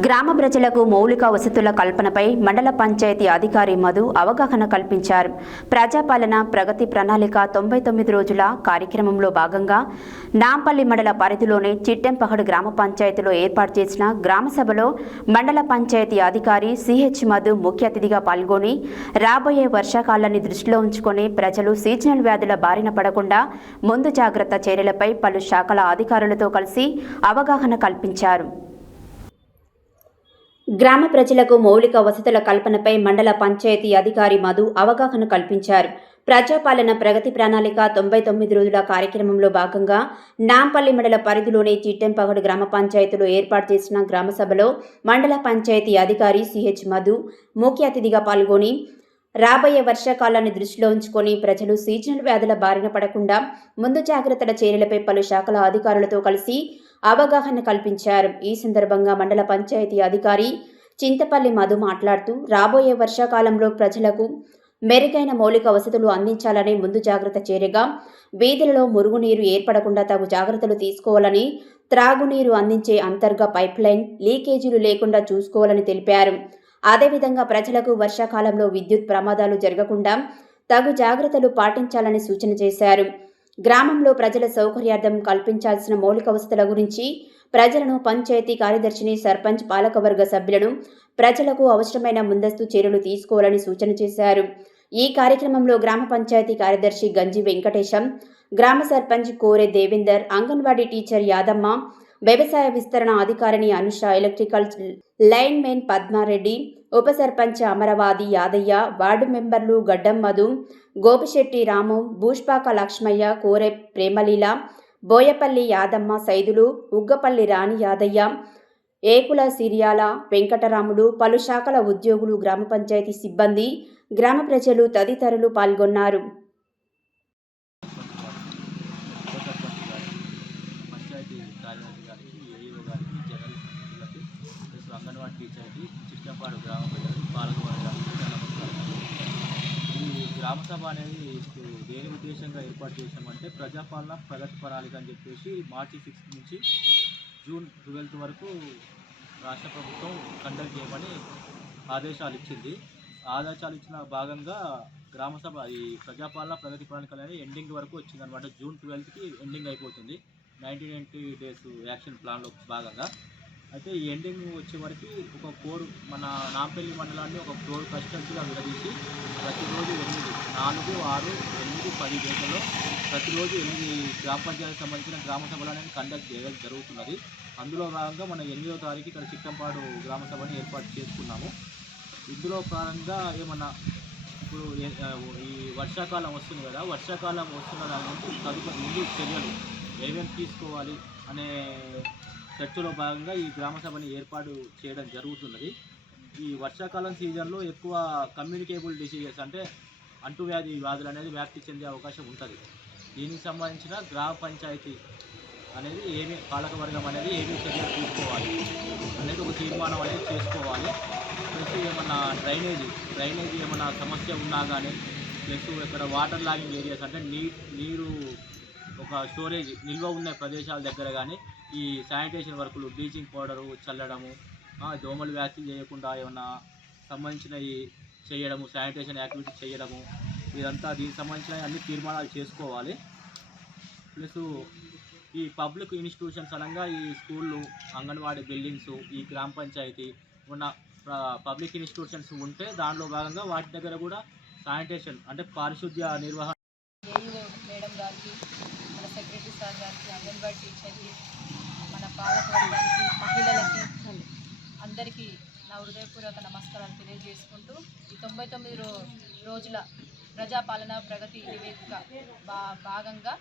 గ్రామ ప్రజలకు మౌలిక వసతుల కల్పనపై మండల పంచాయతీ అధికారి మధు అవగాహన కల్పించారు. ప్రజాపాలన ప్రగతి ప్రణాళిక 99 రోజుల కార్యక్రమంలో భాగంగా నాంపల్లి మండల పరిధిలోని చిట్టెంపహడు గ్రామ పంచాయతీలో ఏర్పాటు చేసిన గ్రామ సభలో మండల పంచాయతీ అధికారి సిహెచ్ మధు ముఖ్య అతిథిగా పాల్గొని రాబోయే వర్షాకాలాన్ని దృష్టిలో ఉంచుకొని ప్రజలు సీజనల్ వ్యాధుల బారిన పడకుండా ముందు జాగ్రత్త చర్యలపై పలు శాఖల అధికారులతో కలిసి అవగాహన కల్పించారు. గ్రామ ప్రజలకు మౌలిక వసతుల కల్పనపై మండల పంచాయతీ అధికారి మధు అవగాహన కల్పించారు. ప్రజాపాలన ప్రగతి ప్రణాళిక 99 రోజుల కార్యక్రమంలో భాగంగా నాంపల్లి మండల పరిధిలోని చిట్టెంపగడు గ్రామ పంచాయతీలో ఏర్పాటు చేసిన గ్రామ సభలో మండల పంచాయతీ అధికారి సిహెచ్ మధు ముఖ్య అతిథిగా పాల్గొని రాబోయే వర్షాకాలాన్ని దృష్టిలో ఉంచుకొని ప్రజలు సీజనల్ వ్యాధుల బారిన పడకుండా ముందు జాగ్రత్తల చర్యలపై పలు శాఖల అధికారులతో కలిసి అవగాహన కల్పించారు. ఈ సందర్భంగా మండల పంచాయతీ అధికారి చింతపల్లి మధు మాట్లాడుతూ రాబోయే వర్షాకాలంలో ప్రజలకు మెరుగైన మౌలిక వసతులు అందించాలని ముందు జాగ్రత్త చర్యగా వీధులలో మురుగునీరు ఏర్పడకుండా తగు జాగ్రత్తలు తీసుకోవాలని, త్రాగునీరు అందించే అంతర్గత పైప్లైన్ లీకేజీలు లేకుండా చూసుకోవాలని తెలిపారు. అదేవిధంగా ప్రజలకు వర్షాకాలంలో విద్యుత్ ప్రమాదాలు జరగకుండా తగు జాగ్రత్తలు పాటించాలని సూచన చేశారు. గ్రామంలో ప్రజల సౌకర్యార్థం కల్పించాల్సిన మౌలిక వసతుల గురించి ప్రజలను, పంచాయతీ కార్యదర్శిని, సర్పంచ్, పాలకవర్గ సభ్యులను ప్రజలకు అవసరమైన ముందస్తు చర్యలు తీసుకోవాలని సూచన చేశారు. ఈ కార్యక్రమంలో గ్రామ పంచాయతీ కార్యదర్శి గంజి వెంకటేశం, గ్రామ సర్పంచ్ కోరె దేవేందర్, అంగన్వాడీ టీచర్ యాదమ్మ, వ్యవసాయ విస్తరణ అధికారిని Anusha, electrical line men Padma Reddy, ఉప సర్పంచ్ అమరవాది యాదయ్య, వార్డు మెంబర్లు గడ్డం మధు, గోపిశెట్టి రాము, భూష్పాక లక్ష్మయ్య, కోరె ప్రేమలీల, బోయపల్లి యాదమ్మ, సైదులు, ఉగ్గపల్లి రాణి యాదయ్య, ఏకుల సిరియాల వెంకటరాములు, పలు శాఖల ఉద్యోగులు, గ్రామ పంచాయతీ సిబ్బంది, గ్రామ ప్రజలు తదితరులు పాల్గొన్నారు. అంగన్వాడీ టీచర్కి, చిట్టంపాడు గ్రామ ప్రజలకు, పాలకవర్గానికి నమస్కారం. ఈ గ్రామ సభ అనేది ఇప్పుడు దేని ఉద్దేశంగా ఏర్పాటు చేసామంటే ప్రజాపాలన ప్రగతి ప్రణాళిక అని చెప్పేసి మార్చి 6 నుంచి జూన్ 12 వరకు రాష్ట్ర ప్రభుత్వం కండక్ట్ చేయమని ఆదేశాలు ఇచ్చింది. ఆదేశాలు ఇచ్చిన భాగంగా గ్రామ సభ ఈ ప్రజాపాలన ప్రగతి ప్రణాళిక అనేది ఎండింగ్ వరకు వచ్చిందనమాట. జూన్ 12కి ఎండింగ్ అయిపోతుంది. 1990 డేస్ యాక్షన్ ప్లాన్లో భాగంగా. అయితే ఈ ఎండింగ్ వచ్చే వరకు ఒక 4 మన నాంపల్లి మండలాన్ని ఒక 4 క్లస్టర్స్గా విడదీసి ప్రతిరోజు 8, 4, 6, 8, 10 డేస్లలో ప్రతిరోజు 8 గ్రామ పంచాయతీకి సంబంధించిన గ్రామ సభలు అనేది కండక్ట్ చేయడం జరుగుతున్నది. అందులో భాగంగా మన 8వ తారీఖు ఇక్కడ చిట్టంపాడు గ్రామ సభని ఏర్పాటు చేసుకున్నాము. ఇందులో భాగంగా ఏమన్నా ఇప్పుడు ఈ వర్షాకాలం వస్తుంది కదా, వర్షాకాలం వస్తున్న దాని నుంచి ముందు చర్యలు ఏమేమి తీసుకోవాలి అనే చర్చలో భాగంగా ఈ గ్రామ సభని ఏర్పాటు చేయడం జరుగుతున్నది. ఈ వర్షాకాలం సీజన్లో ఎక్కువ కమ్యూనికేబుల్ డిసీజెస్ అంటే వ్యాధులు అనేది వ్యాప్తి చెందే అవకాశం ఉంటుంది. దీనికి సంబంధించిన గ్రామ పంచాయతీ అనేది పాలకవర్గం అనేది ఏమేమి చర్యలు తీసుకోవాలి అనేది ఒక తీర్మానం అనేది చేసుకోవాలి. ప్లస్ ఏమన్నా డ్రైనేజీ ఏమన్నా సమస్య ఉన్నా కానీ, ప్లస్ ఇక్కడ వాటర్ లాగింగ్ ఏరియాస్ అంటే నీరు ఒక స్టోరేజ్ నిల్వ ఉన్న ప్రదేశాల దగ్గర కానీ ఈ శానిటేషన్ వర్కులు, బ్లీచింగ్ పౌడరు చల్లడము, దోమలు వ్యాప్తి చేయకుండా ఏమన్నా సంబంధించినవి చేయడము, శానిటేషన్ యాక్టివిటీ చేయడము, ఇదంతా దీనికి సంబంధించిన అన్ని తీర్మానాలు చేసుకోవాలి. ప్లస్ ఈ పబ్లిక్ ఇన్స్టిట్యూషన్స్ అనగా ఈ స్కూళ్ళు, అంగన్వాడీ బిల్డింగ్స్, ఈ గ్రామ పంచాయతీ ఉన్న పబ్లిక్ ఇన్స్టిట్యూషన్స్ ఉంటే దానిలో భాగంగా వాటి దగ్గర కూడా శానిటేషన్ అంటే పారిశుద్ధ్య నిర్వహణ మేడం గారికి, మన సెక్రటరీ సార్ గారికి, అంగన్వాడీ టీచర్కి, మన పాలకవర్గానికి, మహిళలకి అందరికీ నా హృదయపూర్వక నమస్కారాలు తెలియజేసుకుంటూ ఈ 99 రోజుల ప్రజాపాలన ప్రగతి నివేదిక భాగంగా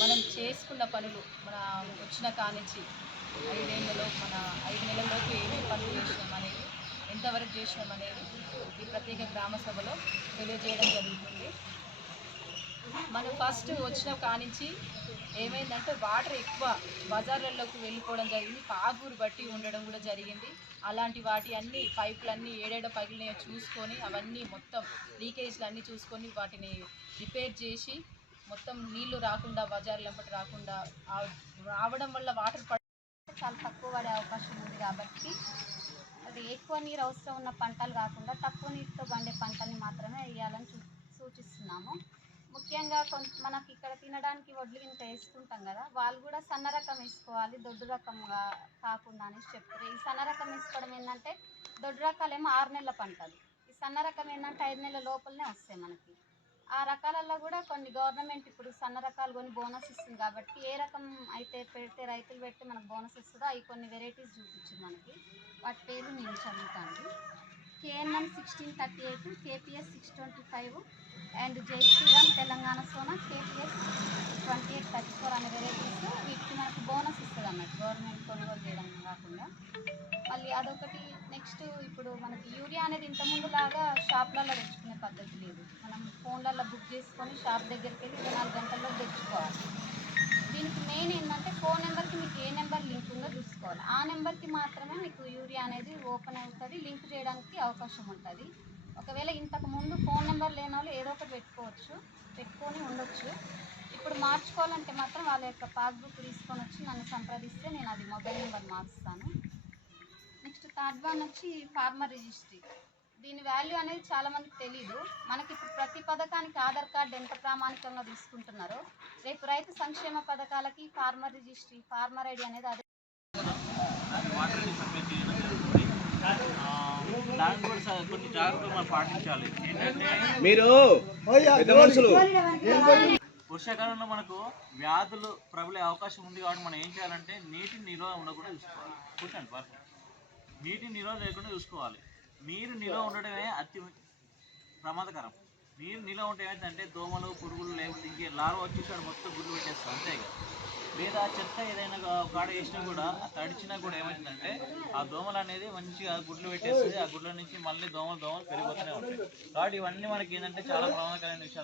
మనం చేసుకున్న పనులు, మన వచ్చిన కానించి 5 నెలల్లోపు ఏమేమి పనులు చేసినాం అనేది, ఎంతవరకు చేసినాం అనేది ఈ ప్రత్యేక గ్రామ సభలో తెలియజేయడం జరుగుతుంది. మనం ఫస్ట్ వచ్చిన కానించి ఏమైందంటే వాటర్ ఎక్కువ బజార్లలోకి వెళ్ళిపోవడం జరిగింది, పాగూరు బట్టి ఉండడం కూడా జరిగింది. అలాంటి వాటి అన్ని పైపులన్నీ ఏడేడ పగిలినాయో చూసుకొని అవన్నీ మొత్తం లీకేజ్లు అన్నీ చూసుకొని వాటిని రిపేర్ చేసి మొత్తం నీళ్లు రాకుండా బజార్లంపటి రాకుండా రావడం వల్ల వాటర్ చాలా తక్కువ పడే అవకాశం ఉంది కాబట్టి అది ఎక్కువ నీరు అవసరం ఉన్న పంటలు కాకుండా తక్కువ నీటితో పండే పంటల్ని మాత్రమే వేయాలని సూచిస్తున్నాము. ముఖ్యంగా మనకి ఇక్కడ తినడానికి వడ్లు ఇంత వేసుకుంటాం కదా, వాళ్ళు కూడా సన్న రకం వేసుకోవాలి, దొడ్డు రకంగా కాకుండా అనేసి చెప్తారు. ఈ సన్న రకం వేసుకోవడం ఏంటంటే దొడ్డు రకాలేమో 6 నెలల పంటలు, ఈ సన్న రకం ఏంటంటే 5 నెలల లోపలనే వస్తాయి మనకి. ఆ రకాలలో కూడా కొన్ని గవర్నమెంట్ ఇప్పుడు సన్న రకాలు కొన్ని బోనస్ ఇస్తుంది కాబట్టి ఏ రకం అయితే పెడితే రైతులు పెడితే మనకు బోనస్ ఇస్తుందో అవి కొన్ని వెరైటీస్ చూపించింది మనకి. వాటి పేరు నేను చదువుతాను. KNM 1638, KPS 625 అండ్ జై శ్రీరామ్ తెలంగాణ సోనా KPS 2834 అనే వెరైటీస్. వీటికి మనకు బోనస్ ఇస్తుంది అన్నట్టు గవర్నమెంట్ కొనుగోలు చేయడం కాకుండా. మళ్ళీ అదొకటి. నెక్స్ట్ ఇప్పుడు మనకి యూరియా అనేది ఇంతకుముందులాగా షాప్లలో తెచ్చుకునే పద్ధతి లేదు. మనం ఫోన్లలో బుక్ చేసుకొని షాప్ దగ్గరికి వెళ్ళి 24 గంటల్లో తెచ్చుకోవాలి. దీనికి మెయిన్ ఏంటంటే ఫోన్ నెంబర్కి మీకు ఏ నెంబర్ లింక్ ఉందో చూసుకోవాలి. ఆ నెంబర్కి మాత్రమే మీకు యూరియా అనేది ఓపెన్ అవుతుంది, లింక్ చేయడానికి అవకాశం ఉంటుంది. ఒకవేళ ఇంతకు ముందు ఫోన్ నెంబర్ లేని వాళ్ళు ఏదో ఒకటి పెట్టుకొని ఉండొచ్చు. ఇప్పుడు మార్చుకోవాలంటే మాత్రం వాళ్ళ యొక్క పాస్బుక్ తీసుకొని వచ్చి నన్ను సంప్రదిస్తే నేను అది మొబైల్ నెంబర్ మార్చుతాను. నెక్స్ట్ థర్డ్ వన్ వచ్చి ఫార్మర్ రిజిస్ట్రీ. దీని వాల్యూ అనేది చాలామందికి తెలీదు. మనకి ఇప్పుడు ప్రతి పథకానికి ఆధార్ కార్డు ఎంత ప్రామాణికంగా తీసుకుంటున్నారో రేపు రైతు సంక్షేమ పథకాలకి ఫార్మర్ రిజిస్ట్రీ, ఫార్మర్ ఐడి అనేది అదే. వాటర్ని సబ్మిట్ చేయడం జరుగుతుంది. దానికి కూడా కొన్ని జాగ్రత్తలు మనం పాటించాలి. ఏంటంటే మీరు పెద్ద మనుషులు వర్షాకాలంలో మనకు వ్యాధులు ప్రబలే అవకాశం ఉంది కాబట్టి మనం ఏం చేయాలంటే నీటి నిల్వ ఉండకుండా చూసుకోవాలి. కూర్చోండి పార్టీ. నీటి నిల్వ లేకుండా చూసుకోవాలి. నీరు నిల్వ ఉండడమే అతి ప్రమాదకరం. నీరు నిల్వ ఉంటే ఏమైందంటే దోమలు, పురుగులు, లేకపోతే ఇంకే లార్వ వచ్చేసాడు మొత్తం గుడ్లు పెట్టేస్తాం అంతేగా. లేదా చెత్త ఏదైనా కాడ వేసినా కూడా తడిచినా కూడా ఏమవుతుందంటే ఆ దోమలు అనేది మంచిగా గుడ్లు పెట్టేస్తుంది. ఆ గుడ్ల నుంచి మళ్ళీ దోమలు పెరిగిపోతూనే ఉంటాయి. కాబట్టి ఇవన్నీ మనకి ఏంటంటే చాలా ప్రమాదకరమైన విషయాలు.